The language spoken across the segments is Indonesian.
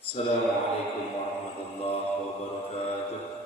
Assalamualaikum warahmatullahi wabarakatuh.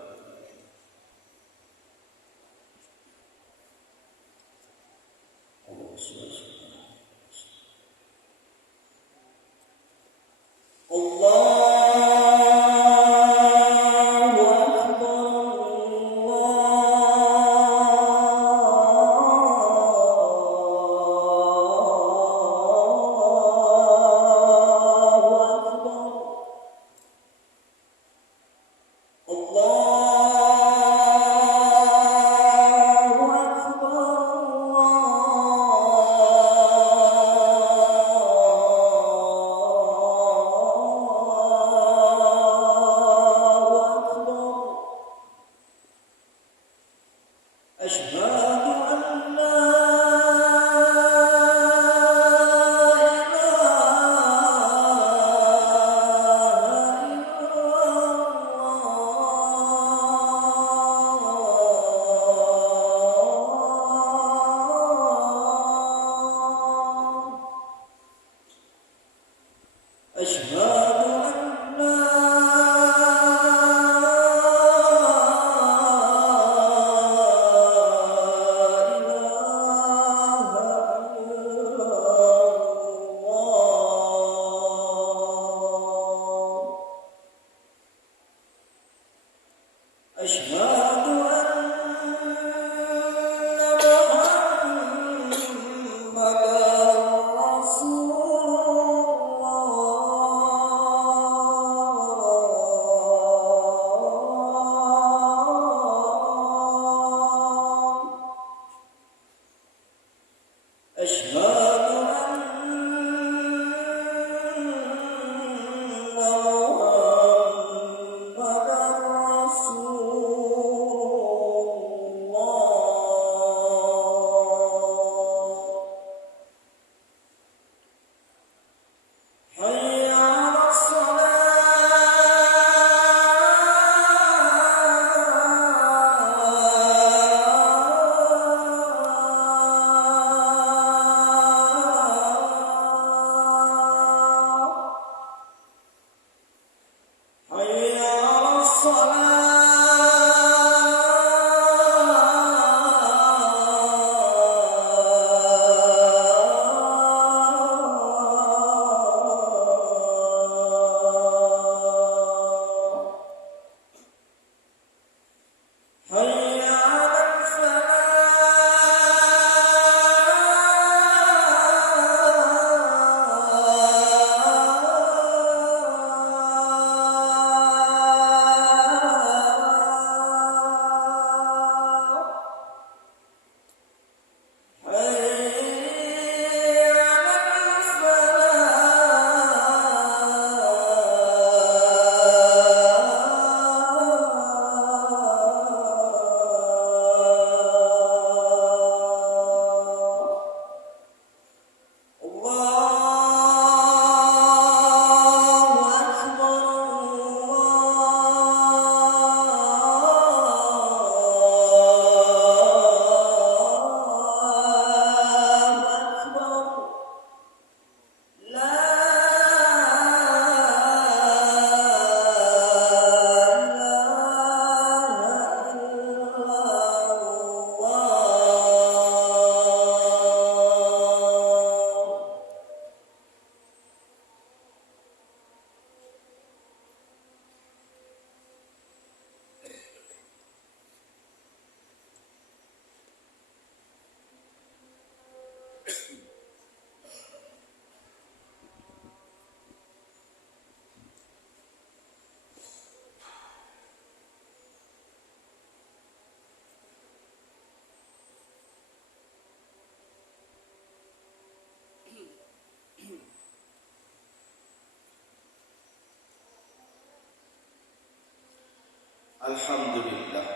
Alhamdulillah.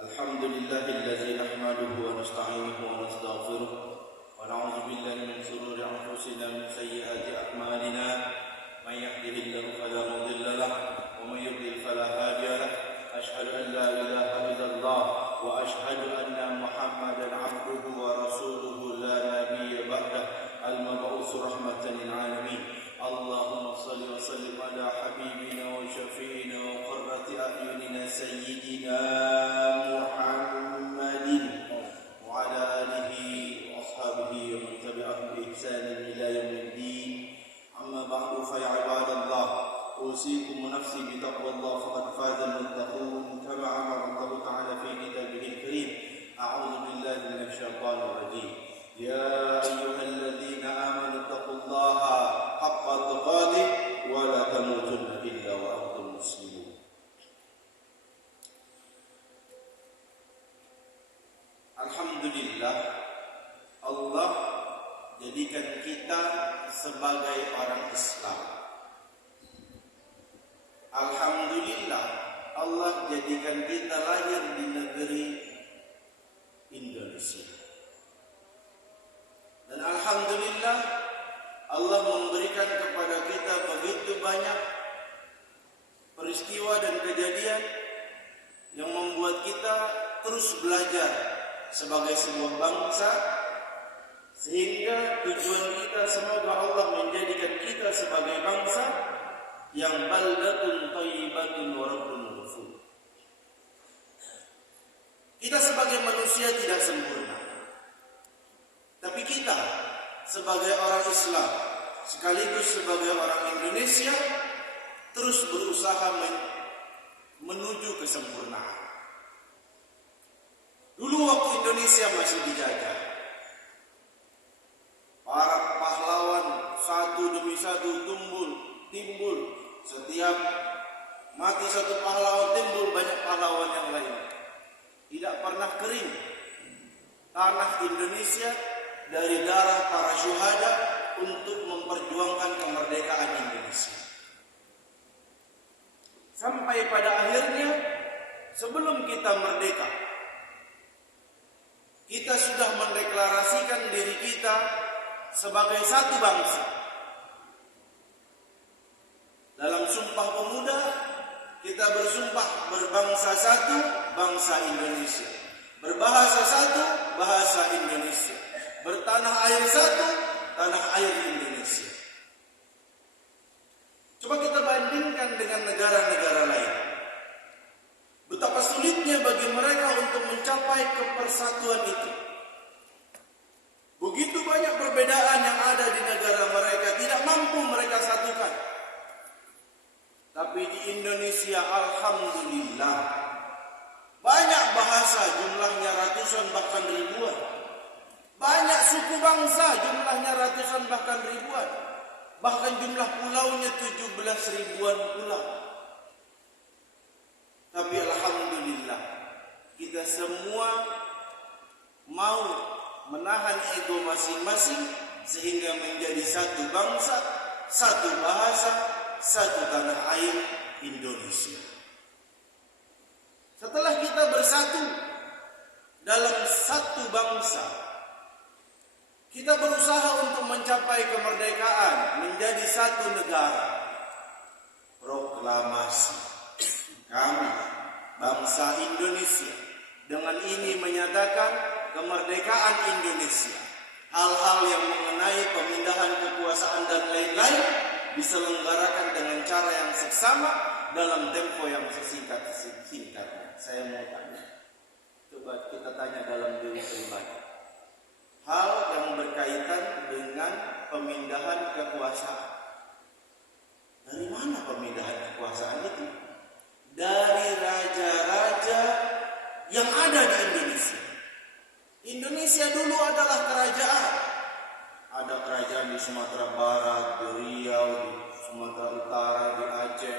Alhamdulillahillazi nahmaduhu wa nasta'inuhu wa nastaghfiruh wa na'udzu billahi min shururi anfusina min sayyiati a'malina may yahdihillahu fala mudilla lahu wa may yudlil fala hadiya lahu asyhadu an la ilaha illallah wa asyhadu anna Muhammadan 'abduhu wa rasuluhu la nabiyya ba'dah al-mab'uts rahmatan lil alamin. Allahumma shalli wa وسلم على حبيبنا وشفيعنا وقرة أعيننا سيدنا محمد وعلى آله وأصحابه ومن تبعهم بإحسان إلى يوم الدين. أما بعد فيا عباد الله، أوصيكم ونفسي بتقوى الله فقد فاز المتقون كما أمر الله تعالى في كتابه الكريم. أعوذ بالله من الشيطان الرجيم. يا أيها الذين آمنوا اتقوا الله حق تقاته ولا تموتن إلا وأنتم مسلمون. Alhamdulillah, Allah jadikan kita sebagai orang Islam. Alhamdulillah, Allah jadikan kita lahir di negeri Indonesia. Dan alhamdulillah, Allah memberikan kepada kita begitu banyak peristiwa dan kejadian yang membuat kita terus belajar sebagai sebuah bangsa, sehingga tujuan kita semoga Allah menjadikan kita sebagai bangsa yang baldatun thayyibatun wa rabbun ghafur. Kita sebagai manusia tidak sempurna, tapi kita sebagai orang Islam sekaligus sebagai orang Indonesia terus berusaha menuju kesempurnaan. Dulu waktu Indonesia masih dijajah, para pahlawan satu demi satu timbul. Setiap mati satu pahlawan timbul banyak pahlawan yang lain. Tidak pernah kering tanah Indonesia dari darah para syuhada untuk memperjuangkan kemerdekaan Indonesia. Sampai pada akhirnya, sebelum kita merdeka, kita sudah mendeklarasikan diri kita sebagai satu bangsa. Dalam Sumpah Pemuda, kita bersumpah berbangsa satu, bangsa Indonesia. Berbahasa satu, bahasa Indonesia. Bertanah air satu, tanah air Indonesia. Coba kita bandingkan dengan negara-negara lain. Betapa sulitnya bagi mereka untuk mencapai kepersatuan itu. Begitu banyak perbedaan yang ada di negara mereka, tidak mampu mereka satukan. Tapi di Indonesia, alhamdulillah, banyak bahasa, jumlahnya ratusan bahkan ribuan. Banyak suku bangsa, jumlahnya ratusan bahkan ribuan. Bahkan jumlah pulaunya 17 ribuan pulau. Tapi alhamdulillah, kita semua mau menahan ego masing-masing sehingga menjadi satu bangsa, satu bahasa, satu tanah air Indonesia. Setelah kita bersatu dalam satu bangsa, kita berusaha untuk mencapai kemerdekaan, menjadi satu negara. Proklamasi kami, bangsa Indonesia, dengan ini menyatakan kemerdekaan Indonesia. Hal-hal yang mengenai pemindahan kekuasaan dan lain-lain diselenggarakan dengan cara yang seksama dalam tempo yang sesingkat-singkatnya. Saya mau tanya, coba kita tanya dalam diri pribadi. Hal yang berkaitan dengan pemindahan kekuasaan. Dari mana pemindahan kekuasaan itu? Dari raja-raja yang ada di Indonesia. Indonesia dulu adalah kerajaan. Ada kerajaan di Sumatera Barat, di Riau, di Sumatera Utara, di Aceh,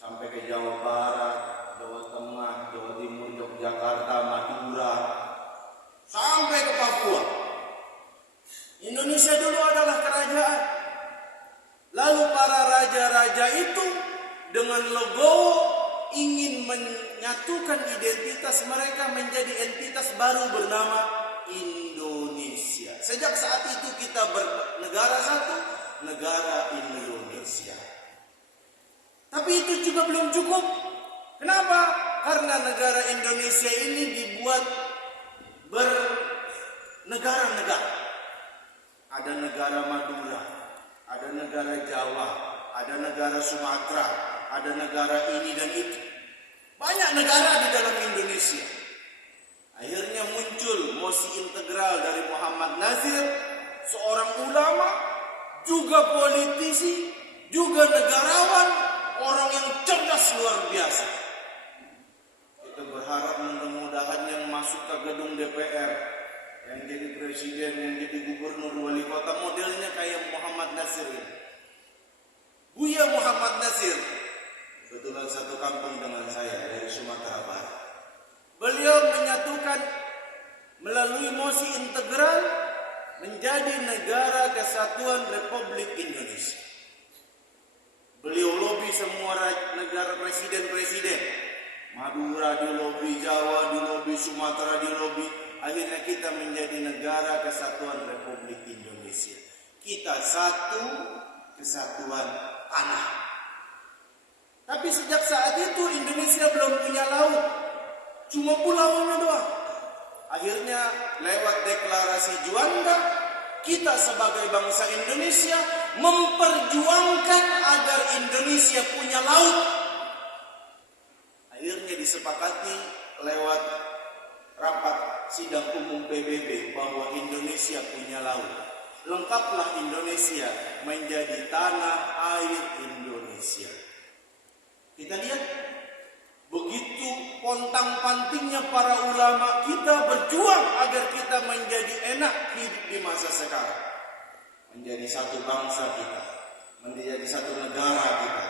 sampai ke Jawa Barat, Jawa Tengah, Jawa Timur, Yogyakarta, Madura, sampai ke Papua. Indonesia dulu adalah kerajaan. Lalu para raja-raja itu dengan legowo ingin menyatukan identitas mereka menjadi entitas baru bernama Indonesia. Sejak saat itu kita bernegara satu, negara Indonesia. Tapi itu juga belum cukup. Kenapa? Karena negara Indonesia ini dibuat bernegara-negara. Ada negara Madura, ada negara Jawa, ada negara Sumatera, ada negara ini dan itu. Banyak negara di dalam Indonesia. Akhirnya muncul mosi integral dari Muhammad Nazir, seorang ulama, juga politisi, juga negarawan, orang yang cerdas luar biasa. Kita berharap mudah-mudahan yang masuk ke gedung DPR, yang jadi presiden, yang jadi gubernur, wali kota, modelnya kayak Muhammad Nazir ini. Buya Muhammad Nazir, kebetulan satu kampung dengan saya dari Sumatera Barat. Beliau menyatukan melalui mosi integral menjadi Negara Kesatuan Republik Indonesia. Beliau lobi semua negara presiden-presiden. Madura di lobi, Jawa di lobi, Sumatera di lobi. Akhirnya kita menjadi Negara Kesatuan Republik Indonesia. Kita satu kesatuan tanah. Tapi sejak saat itu Indonesia belum punya laut. Cuma pulaunya doang. Akhirnya lewat deklarasi Juanda, kita sebagai bangsa Indonesia memperjuangkan agar Indonesia punya laut. Akhirnya disepakati lewat rapat sidang umum PBB bahwa Indonesia punya laut. Lengkaplah Indonesia menjadi tanah air Indonesia. Kita lihat begitu pontang-pantingnya para ulama kita berjuang agar kita menjadi enak hidup di masa sekarang. Menjadi satu bangsa kita, menjadi satu negara kita,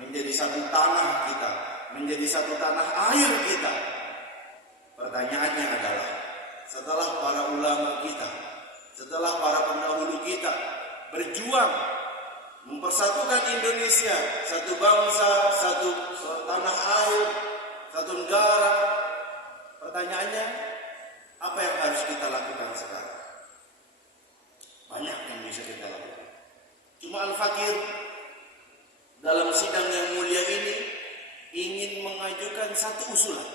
menjadi satu tanah kita, menjadi satu tanah air kita. Pertanyaannya adalah, setelah para ulama kita, setelah para pendahulu kita berjuang mempersatukan Indonesia, satu bangsa, satu tanah air, satu negara. Pertanyaannya, apa yang harus kita lakukan sekarang? Banyak yang bisa kita lakukan. Cuma Al-Fakir dalam sidang yang mulia ini ingin mengajukan satu usulan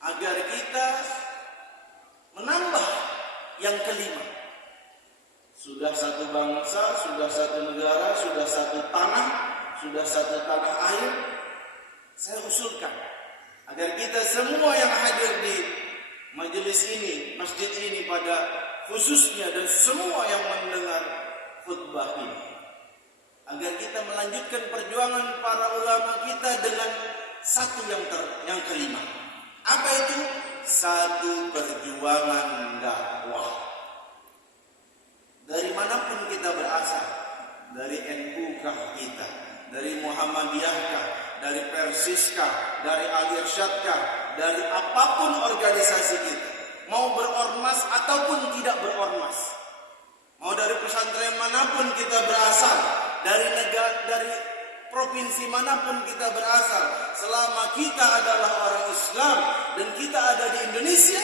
agar kita menambah yang kelima. Sudah satu bangsa, sudah satu negara, sudah satu tanah, sudah satu tanah air. Saya usulkan agar kita semua yang hadir di majelis ini, masjid ini pada khususnya, dan semua yang mendengar khutbah ini, agar kita melanjutkan perjuangan para ulama kita dengan satu yang kelima. Apa itu? Satu perjuangan dakwah. Dari manapun kita berasal, dari NU kah kita, dari Muhammadiyah kah, dari Persis kah, dari Al-Irsyad kah, dari apapun organisasi kita, mau berormas ataupun tidak berormas, mau dari pesantren manapun kita berasal, dari negara, dari provinsi manapun kita berasal, selama kita adalah orang Islam dan kita ada di Indonesia,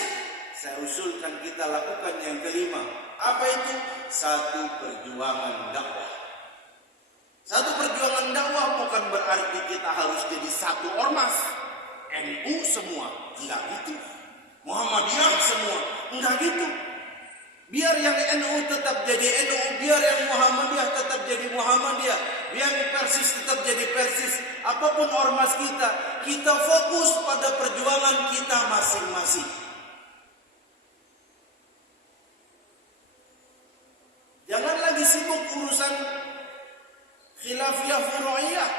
saya usulkan kita lakukan yang kelima. Apa itu? Satu perjuangan dakwah. Satu perjuangan dakwah bukan berarti kita harus jadi satu ormas, NU semua, enggak gitu. Muhammadiyah semua, enggak gitu. Biar yang NU tetap jadi NU, biar yang Muhammadiyah tetap jadi Muhammadiyah, biar yang Persis tetap jadi Persis. Apapun ormas kita fokus pada perjuangan kita masing-masing. Jangan lagi sibuk urusan khilafiyah furu'iyah.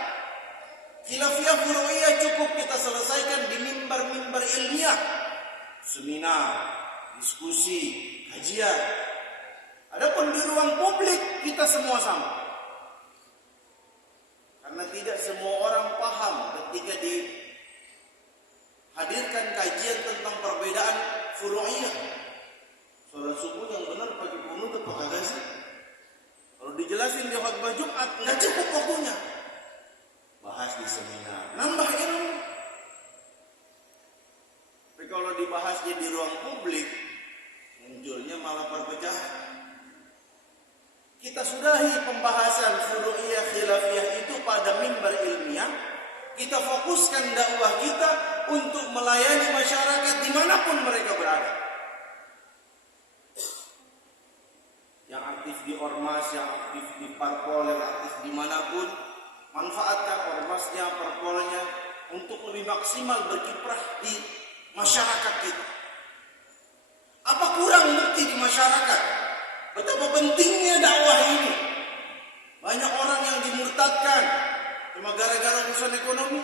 Khilafiyah furu'iyah cukup kita selesaikan di mimbar-mimbar ilmiah. Seminar, diskusi, kajian. Adapun di ruang publik kita semua sama. Karena tidak semua orang paham ketika dihadirkan kajian tentang perbedaan furu'iyah. Salat subuh yang benar pakai kunut atau kagak sih? Kalau dijelasin di khutbah Jumat, nggak cukup waktunya. Bahas di seminar, nambah ilmu. Tapi kalau dibahasnya di ruang publik, munculnya malah perpecahan. Kita sudahi pembahasan furu'iyah khilafiyah itu pada mimbar ilmiah. Kita fokuskan dakwah kita untuk melayani masyarakat dimanapun mereka berada. Yang aktif di ormas, yang aktif di parpol, yang aktif di mana manfaatkan ormasnya, perpolnya untuk lebih maksimal berkiprah di masyarakat kita. Apa kurang bukti di masyarakat betapa pentingnya dakwah ini? Banyak orang yang dimurtadkan cuma gara-gara urusan ekonomi.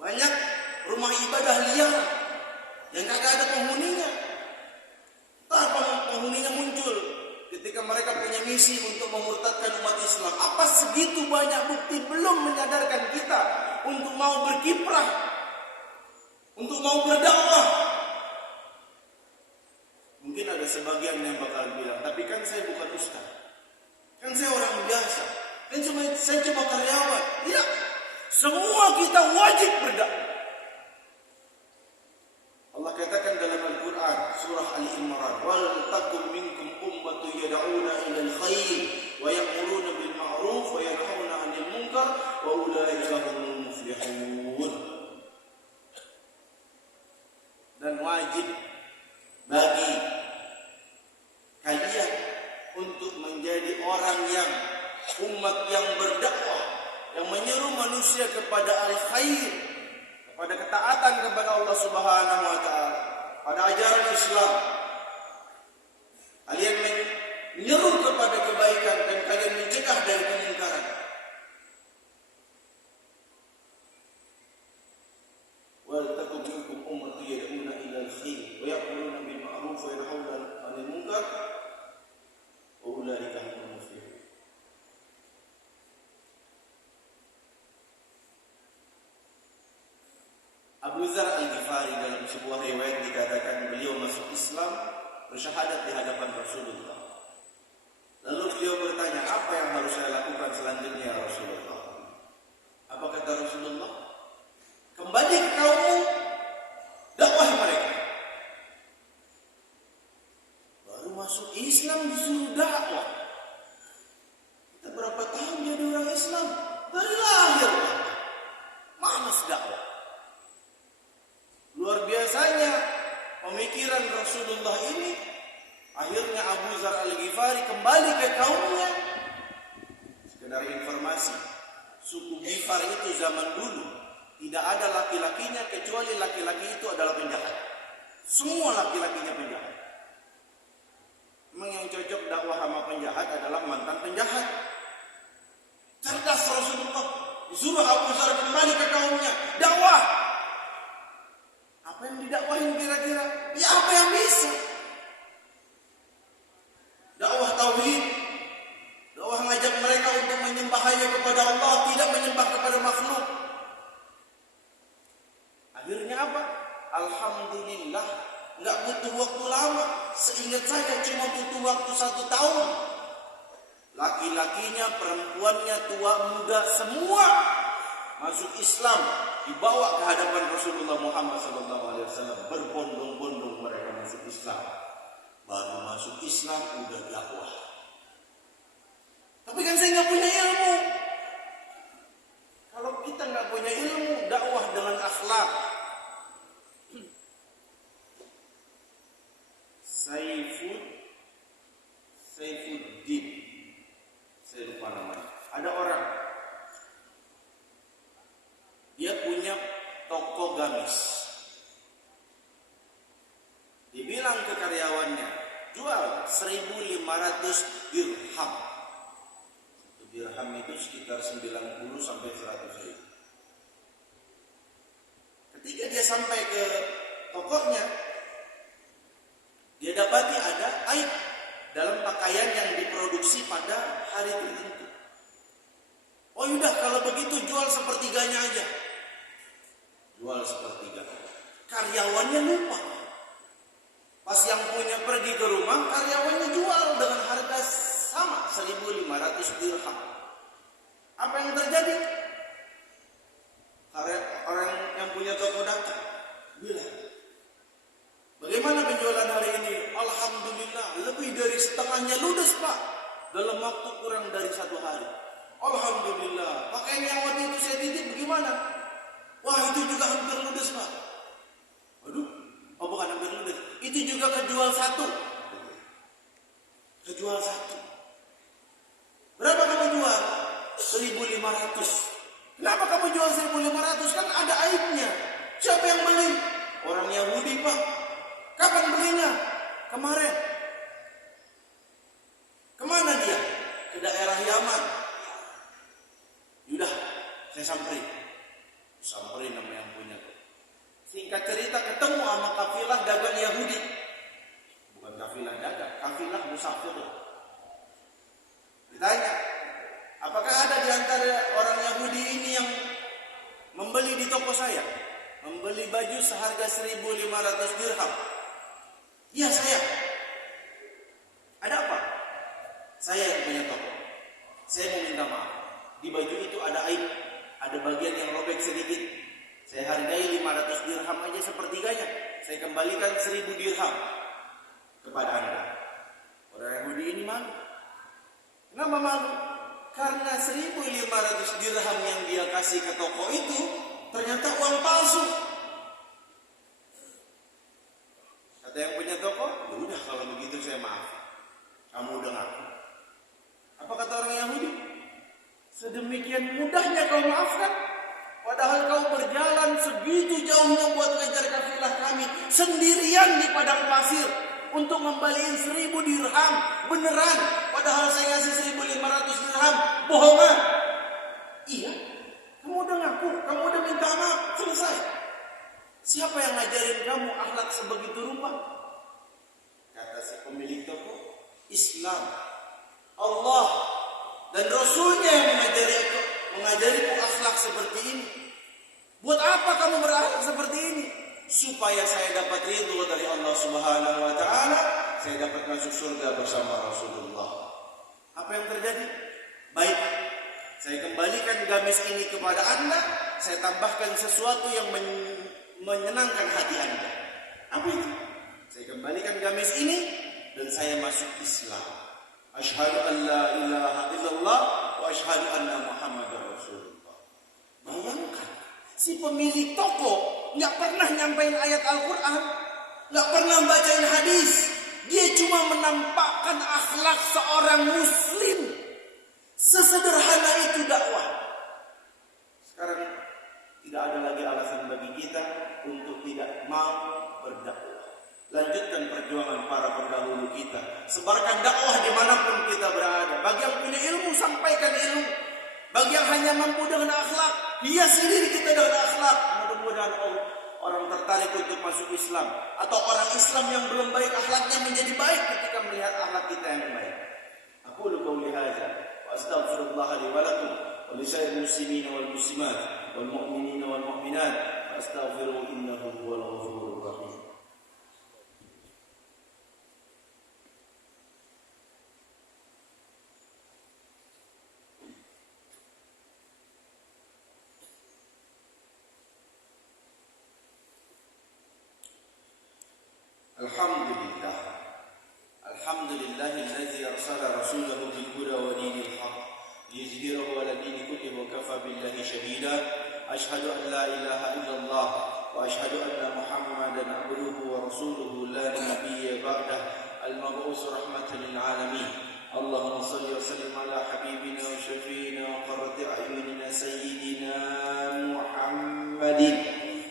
Banyak rumah ibadah liar yang kagak ada penghuninya. Penghuninya muncul ketika mereka punya misi untuk memurtadkan umat Islam. Apa segitu banyak bukti belum menyadarkan kita untuk mau berkiprah, untuk mau berdakwah? Mungkin ada sebagian yang bakal bilang, tapi kan saya bukan ustaz, kan saya orang biasa, kan saya cuma karyawan. Tidak, semua kita wajib berdakwah. Allah katakan dalam Al-Quran surah Al-Imran, wal takum minkum ummatun yad'una ilal khair wa ya'muruna bil ma'ruf wa yanhauna 'anil munkar wa ulaika humul muflihun. Dan wajib bagi kalian untuk menjadi orang yang umat yang berdakwah, yang menyeru manusia kepada al-khair, kepada ketaatan kepada Allah Subhanahu wa taala, pada ajaran Islam. Kalian menyeru kepada kebaikan dan kalian mencegah dari kemungkaran. Wal takum minkum ummatun yad'una ilal khair wa ya'muruna bil ma'ruf wa yanhauna 'anil munkar wa ulaika humul muflihun. Abu Dzar Al-Ghifari dalam sebuah riwayat dikatakan beliau masuk Islam bersyahadat di hadapan Rasulullah. Lalu beliau bertanya, apa yang harus saya lakukan selanjutnya ya Rasulullah? Apa kata Rasulullah? Kembali ke kaummu, dakwahi mereka. Baru masuk Islam disuruh dakwah. Kita berapa tahun jadi orang Islam? Dari lahir. Malas dakwah. Luar biasanya pemikiran Rasulullah ini. Akhirnya Abu Dzar Al-Ghifari kembali ke kaumnya. Sekedar informasi, suku Ghifar itu zaman dulu tidak ada laki-lakinya kecuali laki-laki itu adalah penjahat. Semua laki-lakinya penjahat. Memang yang cocok dakwah sama penjahat adalah mantan penjahat. Cerdas Rasulullah. Disuruh Abu Dzar kembali ke kaumnya, dakwah. Apa yang didakwahin kira-kira? Ya apa yang bisa? Dakwah tauhid, dakwah ngajak mereka untuk menyembah hanya kepada Allah, tidak menyembah kepada makhluk. Akhirnya apa? Alhamdulillah, nggak butuh waktu lama. Seingat saya cuma butuh waktu 1 tahun. Laki-lakinya, perempuannya, tua, muda, semua masuk Islam, dibawa ke hadapan Rasulullah Muhammad SAW. Berbondong-bondong mereka masuk Islam. Baru masuk Islam udah dakwah. Tapi kan saya nggak punya ilmu. Kalau kita nggak punya ilmu, dakwah dengan akhlak. Saifuddin, saya lupa namanya. Ada orang, dia punya toko gamis. Dibilang ke karyawannya, jual 1.500 dirham. Dirham itu sekitar 90 sampai 100 ribu. Ketika dia sampai ke tokonya, dia dapati ada aib dalam pakaian yang diproduksi pada hari tertentu. Oh yaudah, kalau begitu jual sepertiganya aja. Jual sepertiga. Karyawannya lupa. Pas yang punya pergi ke rumah, karyawannya jual dengan harga sama 1.500 dirham. Apa yang terjadi? Orang yang punya toko datang bilang, bagaimana penjualan hari ini? Alhamdulillah, lebih dari setengahnya ludes Pak, dalam waktu kurang dari 1 hari. Alhamdulillah, pakaian yang waktu itu saya titip bagaimana? Wah itu juga hampir ludes Pak. Waduh, oh bukan hampir ludes, itu juga kejual 1. Kejual 1. Berapa kamu jual? Bang. Kapan belinya? Kemarin. Kemana dia? Ke daerah Yaman. Yaudah, saya samperin nama yang punya. Singkat cerita ketemu sama kafilah dagang Yahudi. Bukan kafilah dagang, kafilah musafir. Ditanya, apakah ada di antara orang Yahudi ini yang membeli di toko saya? Membeli baju seharga 1.500 dirham. Iya, saya. Ada apa? Saya yang punya toko. Saya mau minta maaf. Di baju itu ada aib, ada bagian yang robek sedikit. Saya hargai 500 dirham aja sepertiganya. Saya kembalikan 1.000 dirham kepada Anda. Orang Yahudi ini malu. Kenapa malu? Karena 1.500 dirham yang dia kasih ke toko itu ternyata uang palsu. Kata yang punya toko, ya udah kalau begitu saya maaf. Kamu udah ngaku. Apa kata orang Yahudi? Sedemikian mudahnya kau maafkan, padahal kau berjalan segitu jauhnya buat ngejar kafilah kami sendirian di padang pasir untuk ngembaliin 1.000 dirham beneran, padahal saya ngasih 1.500 dirham bohongan. Iya, kamu udah ngaku, kamu udah minta maaf, selesai. Siapa yang ngajarin kamu akhlak sebegitu rupa? Kata si pemilik toko, Islam, Allah dan Rasulnya yang mengajariku akhlak seperti ini. Buat apa kamu berakhlak seperti ini? Supaya saya dapat ridho dari Allah Subhanahu wa Ta'ala, saya dapat masuk surga bersama Rasulullah. Apa yang terjadi? Baik, saya kembalikan gamis ini kepada Anda, saya tambahkan sesuatu yang menyenangkan hati Anda. Apa itu? Saya kembalikan gamis ini dan saya masuk Islam. Asyhadu an la ilaha illallah wa asyhadu anna Muhammadar Rasulullah. Bayangkan, si pemilik toko nggak pernah nyampein ayat Al-Quran, nggak pernah bacain hadis. Dia cuma menampakkan akhlak seorang muslim. Sesederhana itu dakwah. Sekarang tidak ada lagi alasan bagi kita untuk tidak mau berdakwah. Lanjutkan perjuangan para pendahulu kita. Sebarkan dakwah dimanapun kita berada. Bagi yang punya ilmu, sampaikan ilmu. Bagi yang hanya mampu dengan akhlak, hiasi diri kita dengan akhlak. Mudah-mudahan orang tertarik untuk masuk Islam, atau orang Islam yang belum baik akhlaknya menjadi baik ketika melihat akhlak kita yang baik. Aku qouli hadza wa astaghfirullah li wa lakum wa li sairil muslimin wal muslimat wal mu'minin wal mu'minat fastaghfiruhu innahu huwal ghafurur rahim. Alhamdulillahillazi arsala rasulahu bil huda wa dinil haq liyuzhirahu ala dini kullihi wa kafa billahi shahida. Asyhadu an la ilaha illallah wa asyhadu anna Muhammadan abduhu wa rasuluhu la nabiyya ba'dah al-mab'us rahmatan lil alamin. Allahumma shalli wa sallim ala habibina wa syafiina wa qurrati a'yunina sayyidina Muhammadin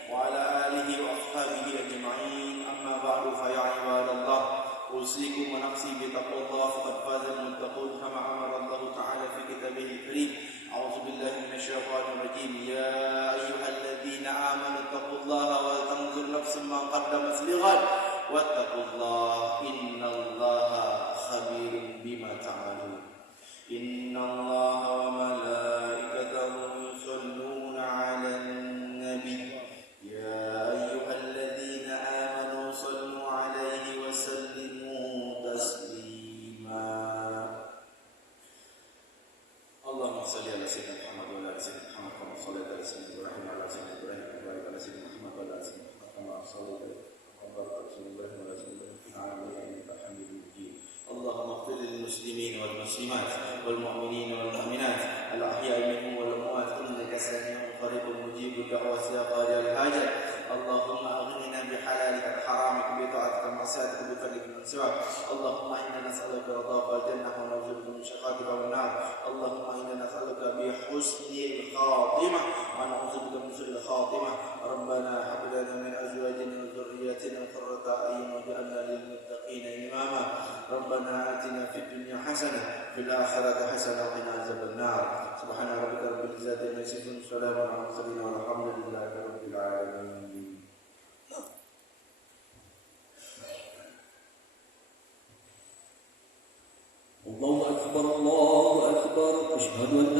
wa ala alihi wa ashabihi ajma'in. Amma ba'du fa ya ibadallah, أوصيكم ونفسي بتقوى الله فقد فاز المتقون كما أمر الله تعالى في كتابه الكريم. أعوذ بالله من الشيطان الرجيم. يا أيها الذين آمنوا اتقوا الله ولتنظر نفس ما قدمت لغد واتقوا الله إن الله خبير بما تعملون. إن الله وملائكته يصلون على النبي يا أيها الذين آمنوا صلوا عليه وسلموا تسليما. اللهم صل على سيدنا محمد وعلى آل سيدنا محمد كما صليت على سيدنا إبراهيم وعلى آل سيدنا إبراهيم وبارك على سيدنا محمد وعلى آل سيدنا محمد كما صليت وبارك على سيدنا إبراهيم وعلى آل سيدنا إبراهيم في العالمين إنك حميد مجيد. اللهم اغفر للمسلمين والمسلمات والمؤمنين والمؤمنات الأحياء منهم والأموات إنك سميع قريب مجيب الدعوات يا قاضي الحاجات. اللهم أغننا بحلالك عن حرامك بطاعتك ومعصيتك بفضلك من سواك. اللهم إنا نسألك رضاك والجنة ونعوذ بك من شقاوتك والنار. اللهم إنا نسألك بحسن الخاتمة ونعوذ بك من سوء الخاتمة. ربنا هب لنا من أزواجنا وذرياتنا قرة أعين واجعلنا للمتقين إماما ربنا آتنا في الدنيا حسنة في الآخرة حسنة وقنا عذاب النار سبحان ربك رب العزة عما يصفون وسلام على المرسلين والحمد لله رب العالمين. الله أكبر الله أكبر أشهد أن